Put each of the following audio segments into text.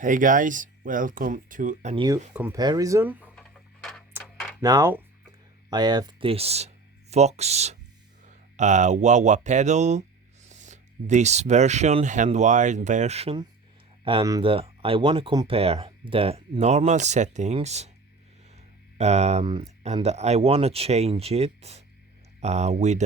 Hey guys, welcome to a new comparison. Now I have this Vox Wah pedal, this version, hand-wired version, and I want to compare the normal settings and I want to change it with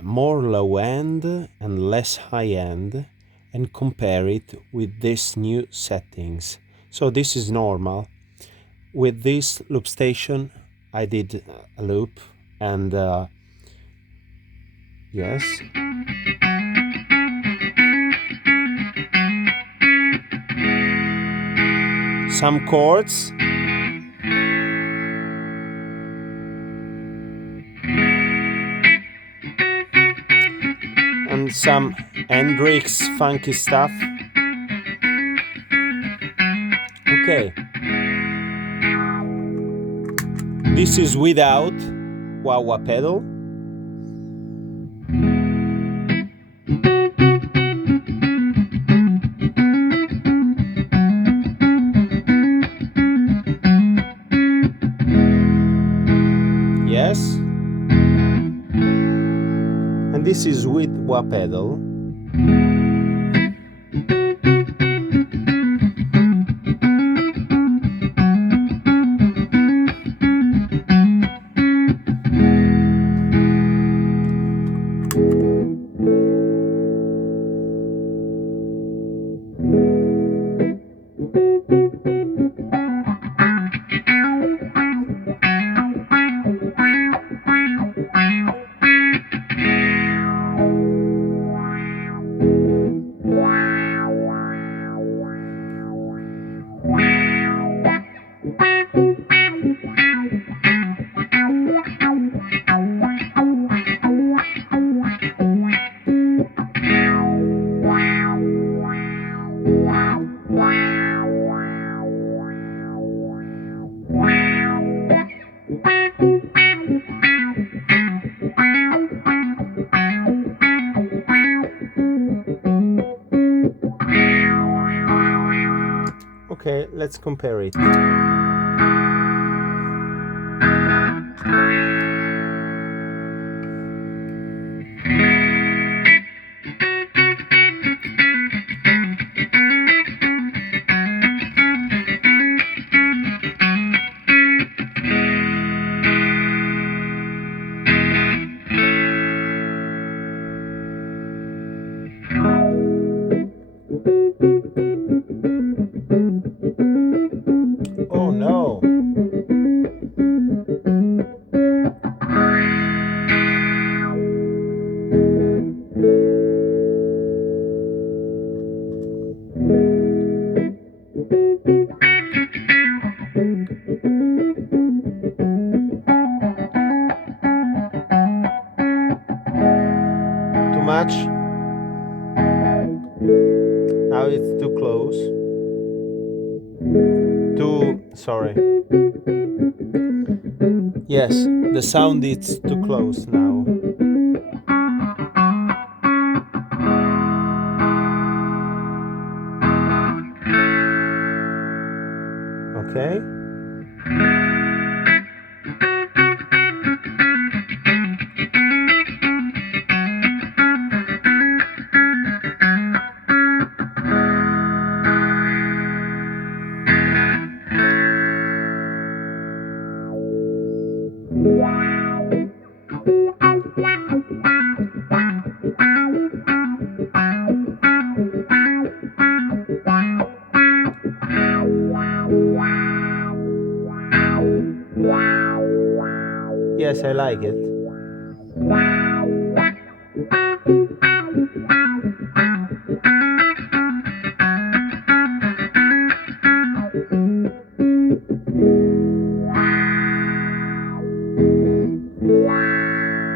more low end and less high end and compare it with this new settings. So this is normal. With this loop station I did a loop and yes, some chords, and some Hendrix funky stuff. Okay, this is without wah pedal. Yes, and this is with wah pedal. Okay, let's compare it. Oh no. Too much? Now it's too close. Sorry. Yes, the sound is too close now. Okay. Yes, I like it.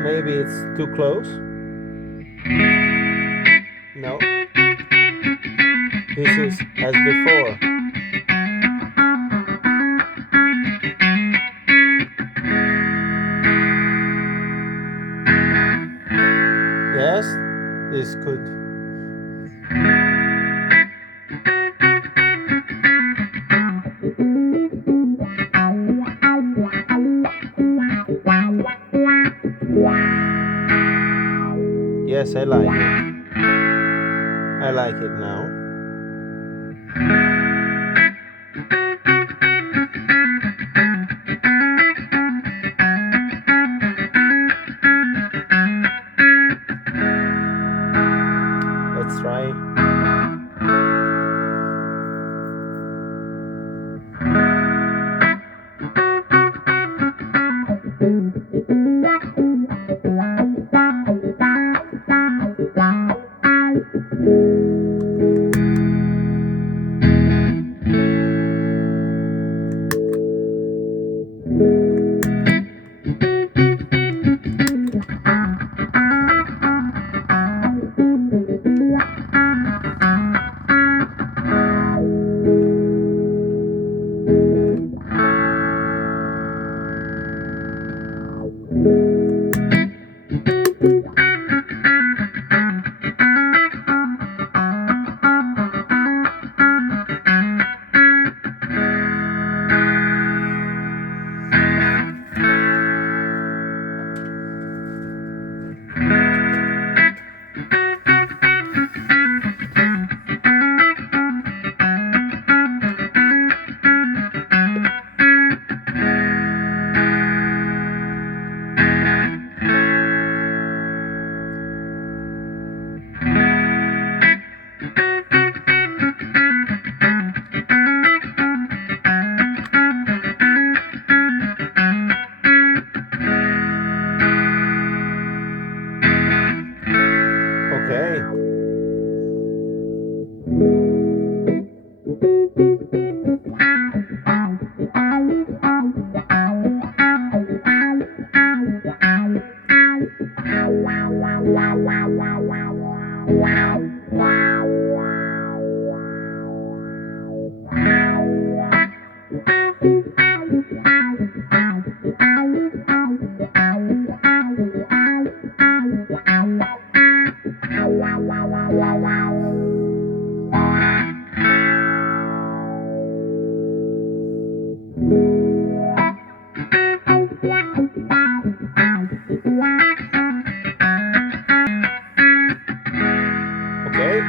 Maybe it's too close. No. This is as before. Yes, this could. Yes, I like it. I like it now. Let's try. Okay. Okay.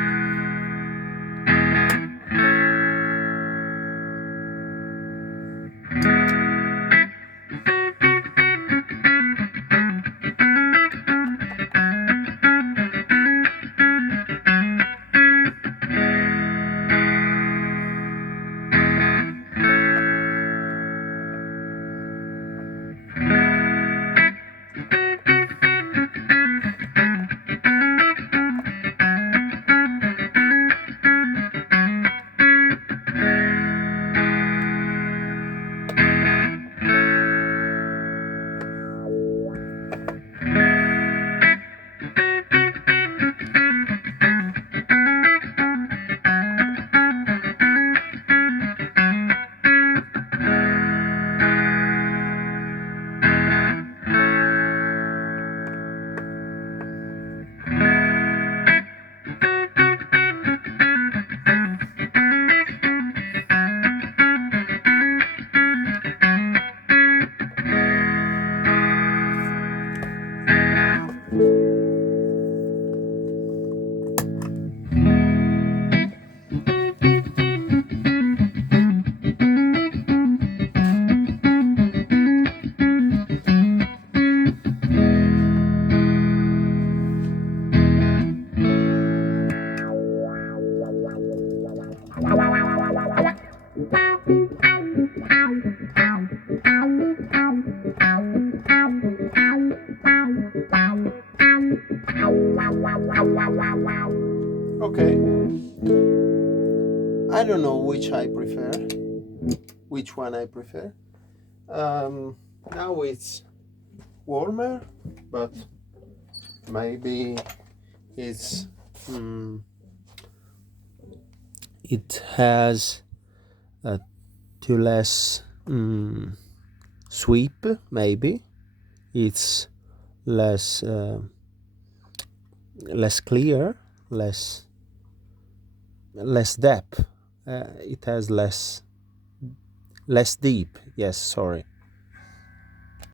Okay. I don't know which I prefer. Which one I prefer. Now it's warmer, but maybe it's it has too less sweep. Maybe it's less less clear, less depth. It has less deep. Yes, sorry.